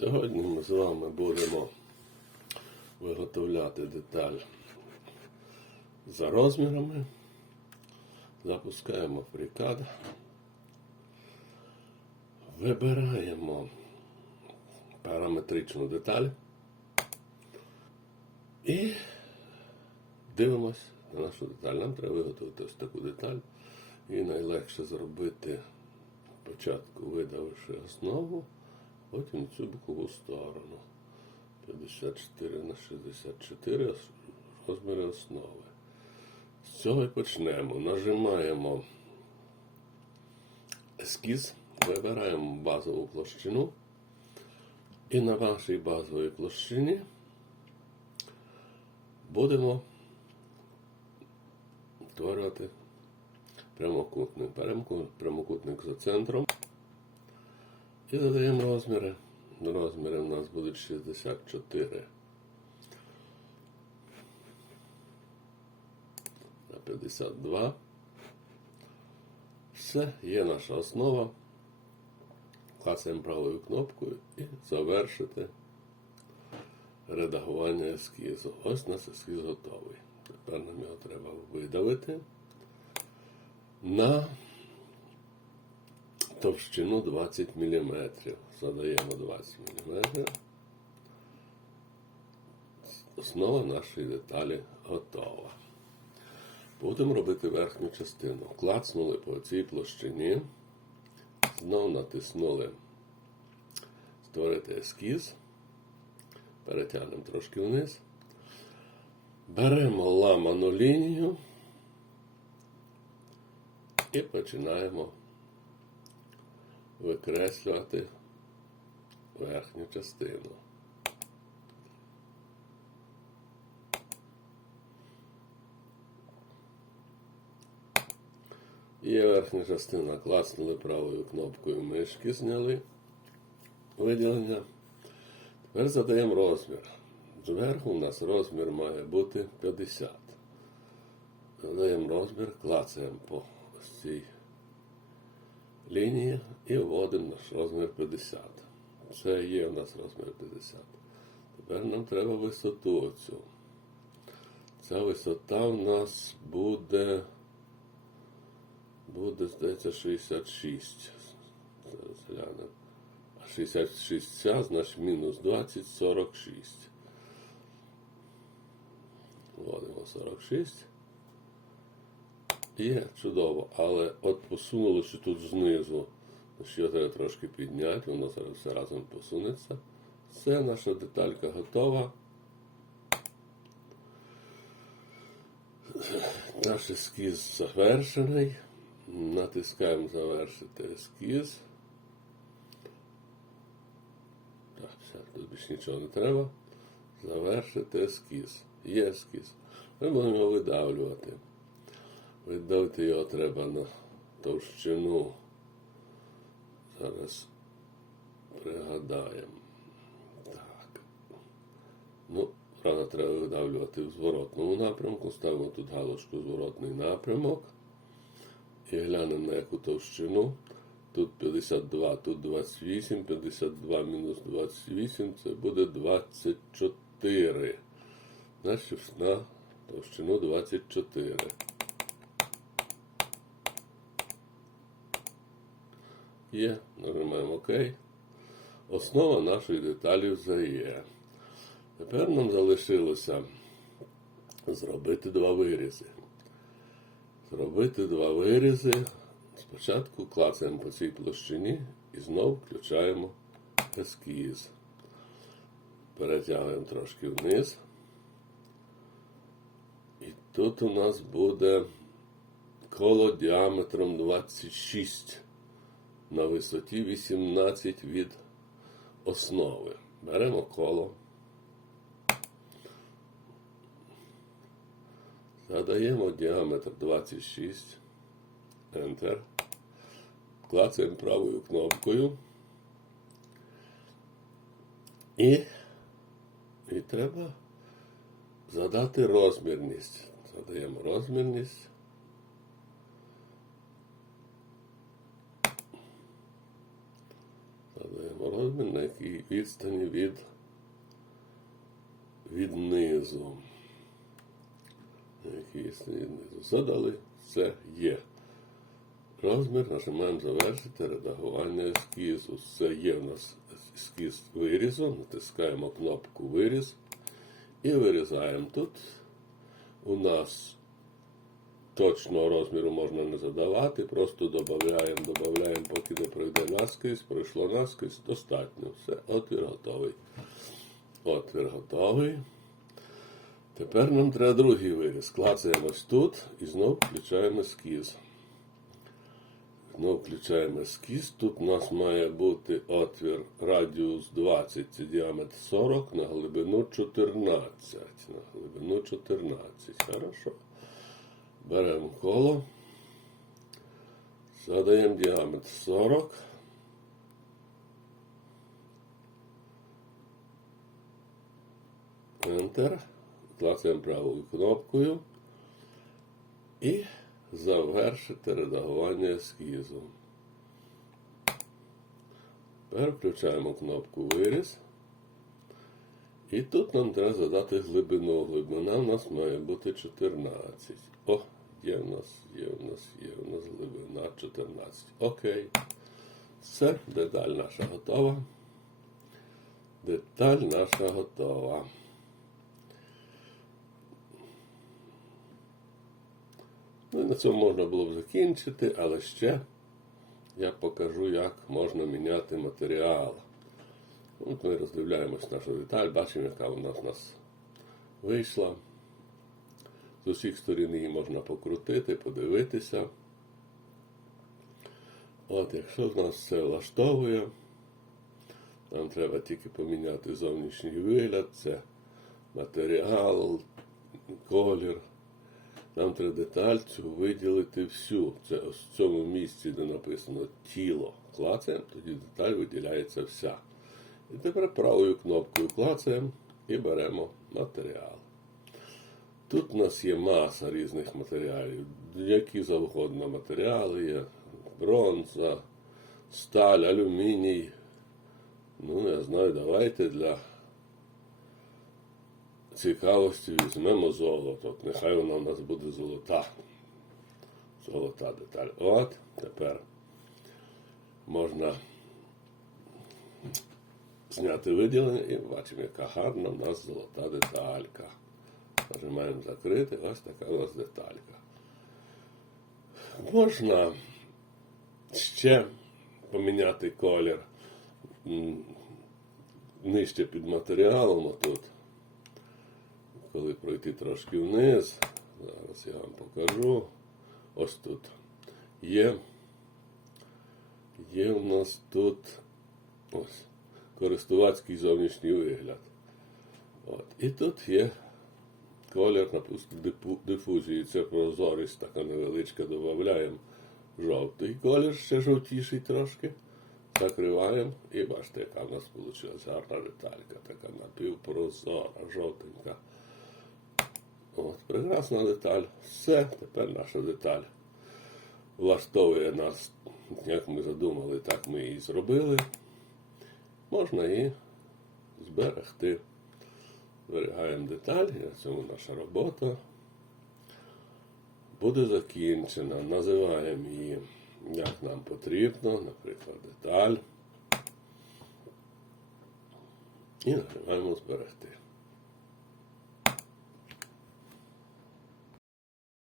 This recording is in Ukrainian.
Сьогодні ми з вами будемо виготовляти деталь за розмірами. Запускаємо фрікад. Вибираємо параметричну деталь і дивимось на нашу деталь. Нам треба виготовити ось таку деталь. І найлегше зробити спочатку видавивши основу, потім цю бокову сторону. 54 на 64 розміри основи. З цього і почнемо. Нажимаємо ескіз, вибираємо базову площину. І на вашій базовій площині будемо створювати прямокутник. Беремо прямокутник за центром і задаємо розміри. Розміри у нас будуть 64 на 52. Все, є наша основа. Клацаємо правою кнопкою і завершити редагування ескізу. Ось нас ескіз готовий. Тепер нам його треба видавити на товщину 20 мм. Задаємо 20 мм. Основа нашої деталі готова. Будемо робити верхню частину. Клацнули по цій площині. Знову натиснули створити ескіз. Перетягнемо трошки вниз. Беремо ламану лінію і починаємо викреслювати верхню частину. Є верхня частина, класнули правою кнопкою мишки, зняли виділення. Тепер задаємо розмір. Зверху у нас розмір має бути 50. Задаємо розмір, клацаємо по цій лінії і вводимо наш розмір 50. Це є у нас розмір 50. Тепер нам треба висоту оцю. Ця висота у нас буде, буде, здається, 66. Зараз глянемо. А 66 ця, значить мінус 20, 46. Вводимо 46. Є чудово, але от посунуло, що тут знизу, що треба трошки підняти, воно зараз все разом посунеться. Все, наша деталька готова. Наш ескіз завершений. Натискаємо завершити ескіз. Так, все, тут більше нічого не треба. Завершити ескіз. Є ескіз. Ми будемо його видавлювати. Видавити його треба на товщину. Зараз пригадаємо. Так. Ну, правда, треба видавлювати в зворотному напрямку. Ставимо тут галочку зворотний напрямок. І глянемо на яку товщину. Тут 52, тут 28, 52 мінус 28, це буде 24. Значить, на товщину 24. Є, нажимаємо ОК. Основа нашої деталі вже є. Тепер нам залишилося зробити два вирізи. Зробити два вирізи. Спочатку клацаємо по цій площині і знову включаємо ескіз. Перетягуємо трошки вниз. І тут у нас буде коло діаметром 26 на висоті 18 від основи. Беремо коло. Задаємо діаметр 26. Enter. Клацаємо правою кнопкою. І, і треба задати розмірність. Задаємо розмірність. Задаємо розмір. на якій відстані від, від низу. На якій відстані. Задали, це є. Розмір нажимаємо завершити редагування ескізу. Це є в нас ескіз вирізу. Натискаємо кнопку виріз і вирізаємо. Тут у нас точного розміру можна не задавати, просто додаємо, додаємо, поки не пройде наскрізь, пройшло наскрізь, достатньо. Все, отвір готовий. Отвір готовий. Тепер нам треба другий виріз. Клацаємо ось тут і знову включаємо ескіз. Знову включаємо ескіз. Тут у нас має бути отвір радіус 20, це діаметр 40 на глибину 14. На глибину 14. Хорошо. Беремо коло. Задаємо діаметр 40. Enter. Клацаємо правою кнопкою. І завершити редагування ескізу. Тепер включаємо кнопку виріз. І тут нам треба задати глибину. Глибина у нас має бути 14. О, є в нас, є в нас, є в нас глибина 14. Окей. Все, деталь наша готова. Деталь наша готова. Ну і на цьому можна було б закінчити, але ще я покажу, як можна міняти матеріал. От ми роздивляємось нашу деталь, бачимо, яка вона в нас вийшла. З усіх сторін її можна покрутити, подивитися. От, якщо в нас все влаштовує, нам треба тільки поміняти зовнішній вигляд, це матеріал, колір. Нам треба деталь цю виділити всю. Це ось в цьому місці, де написано тіло. Клацаємо, тоді деталь виділяється вся. І тепер правою кнопкою клацаємо і беремо матеріал. Тут у нас є маса різних матеріалів, які завгодно матеріали є. Бронза, сталь, алюміній. Ну, я знаю, давайте для цікавості візьмемо золото. Нехай вона у нас буде золота. Золота деталь. От, тепер можна зняти виділення і бачимо, яка гарна у нас золота деталька. Нажимаємо закрити, ось така у нас деталька. Можна ще поміняти колір нижче під матеріалом отут. Коли пройти трошки вниз, зараз я вам покажу. Ось тут є. Є у нас тут ось користувацький зовнішній вигляд. От. І тут є колір, дифузії. Це прозорість така невеличка, додаємо жовтий колір, ще жовтіший трошки. Закриваємо і бачите, яка в нас вийшла гарна деталька, така напівпрозора, жовтенька. От, прекрасна деталь. Все, тепер наша деталь влаштовує нас, як ми задумали, так ми її зробили. Можна її зберегти. Зберігаємо деталь, і цьому наша робота буде закінчена. Називаємо її, як нам потрібно, наприклад, деталь. І нажимаємо зберегти.